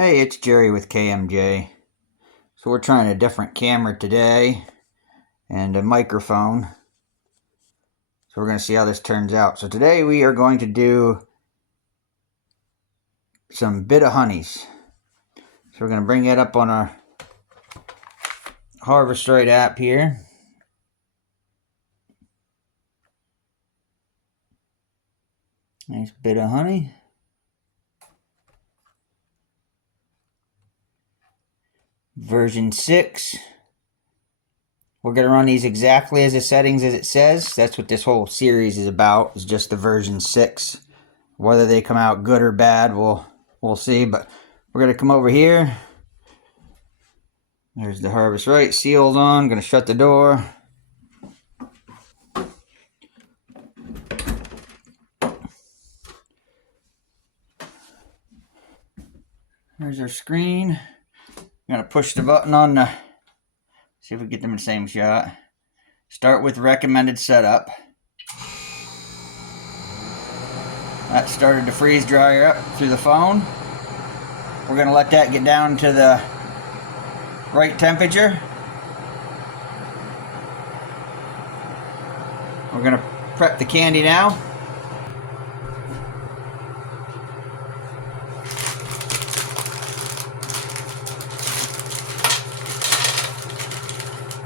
Hey, it's Jerry with KMJ. So we're trying a different camera today and a microphone. So we're going to see how this turns out. So today we are going to do some bit of honeys. So we're going to bring it up on our Harvest Right app here. Nice bit of honey. Version 6. We're going to run these exactly as the settings as it says. That's what this whole series is about, is just the version 6. Whether they come out good or bad, we'll see. But we're going to come over here. There's the Harvest Right sealed on. I'm going to shut the door. There's our screen. I'm going to push the button on the... See if we get them in the same shot. Start with recommended setup. That started the freeze dryer up through the phone. We're going to let that get down to the right temperature. We're going to prep the candy now.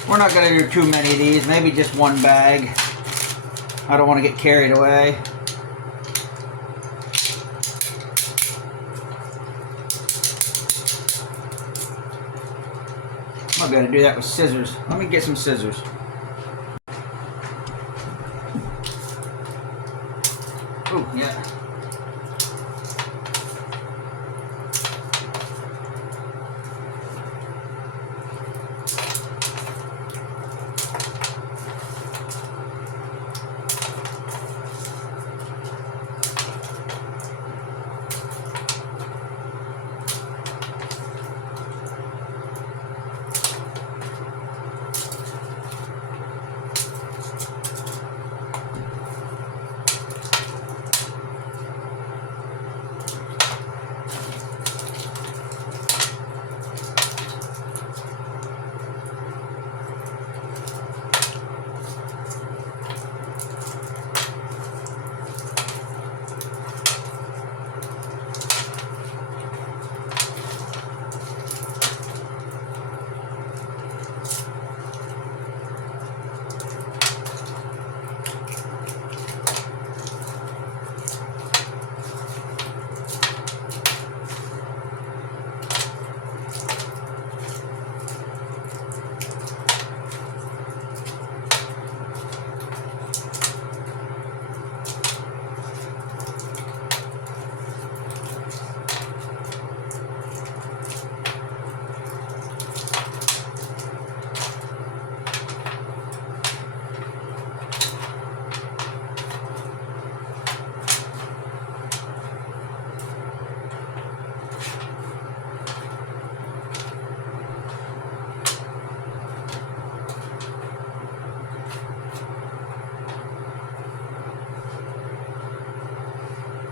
We're not going to do too many of these, maybe just one bag. I don't want to get carried away. I'm going to do that with scissors. Let me get some scissors. Oh, yeah.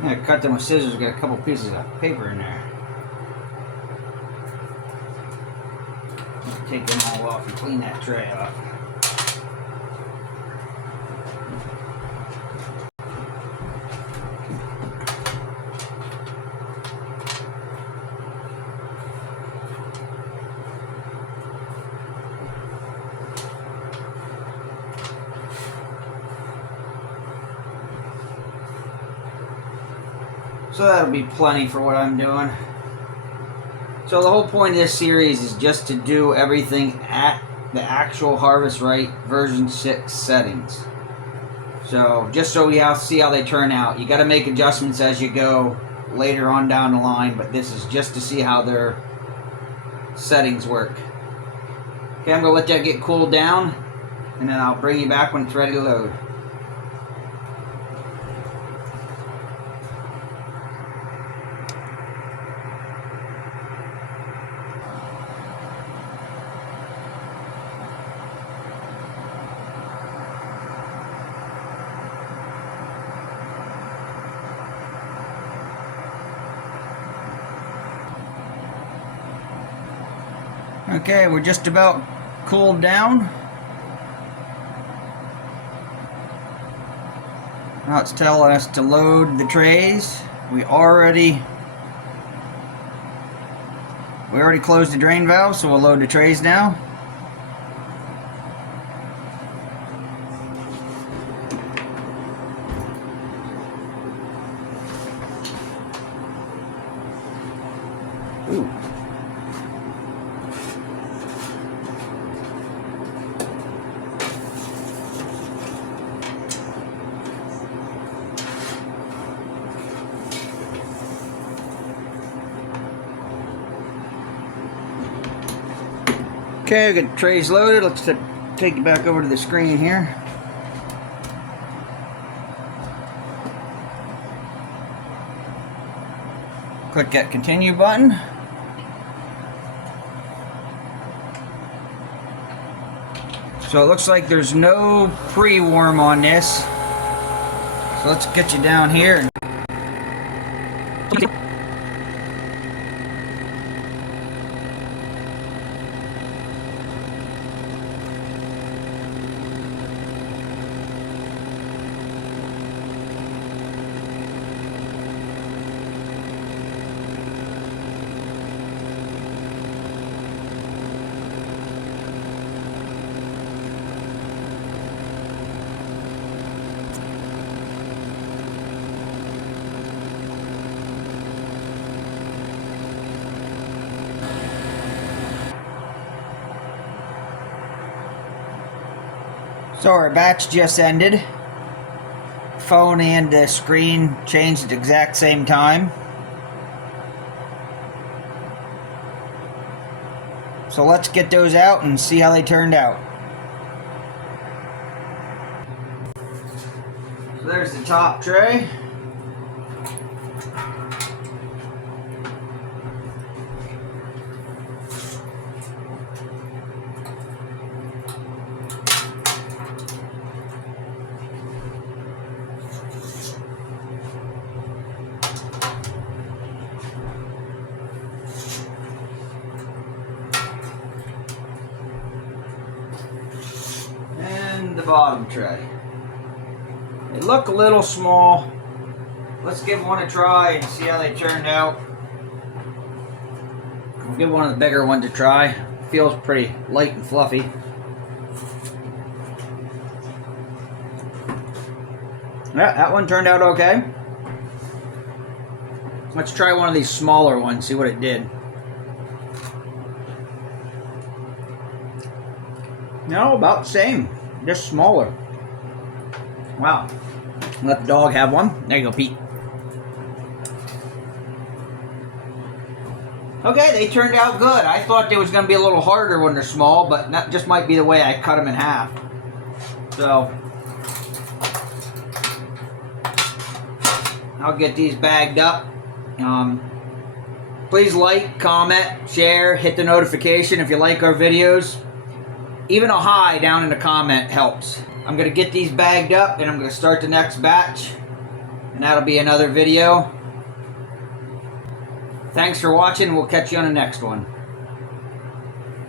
I'm going to cut them with scissors, get a couple pieces of paper in there. Take them all off and clean that tray up. So that'll be plenty for what I'm doing. So the whole point of this series is just to do everything at the actual Harvest Right version 6 settings. So just so we see how they turn out. You got to make adjustments as you go later on down the line, but this is just to see how their settings work. Okay, I'm going to let that get cooled down, and then I'll bring you back when it's ready to load. Okay, we're just about cooled down. Now it's telling us to load the trays. We already closed the drain valve, so we'll load the trays now. Ooh. Okay, we got the trays loaded. Let's take it back over to the screen here. Click that continue button. So it looks like there's no pre-warm on this. So let's get you down here. So our batch just ended. Phone and the screen changed at the exact same time. So let's get those out and see how they turned out. So there's the top tray. The bottom tray. They look a little small. Let's give one a try and see how they turned out. We'll give one of the bigger ones a try. Feels pretty light and fluffy. Yeah, that one turned out okay. Let's try one of these smaller ones, see what it did. No, about the same. Just smaller. Wow. Let the dog have one. There you go, Pete. Okay, they turned out good. I thought they was going to be a little harder when they're small, but that just might be the way I cut them in half. So, I'll get these bagged up. Please like, comment, share, hit the notification if you like our videos. Even a hi down in the comment helps. I'm going to get these bagged up and I'm going to start the next batch. And that'll be another video. Thanks for watching. We'll catch you on the next one.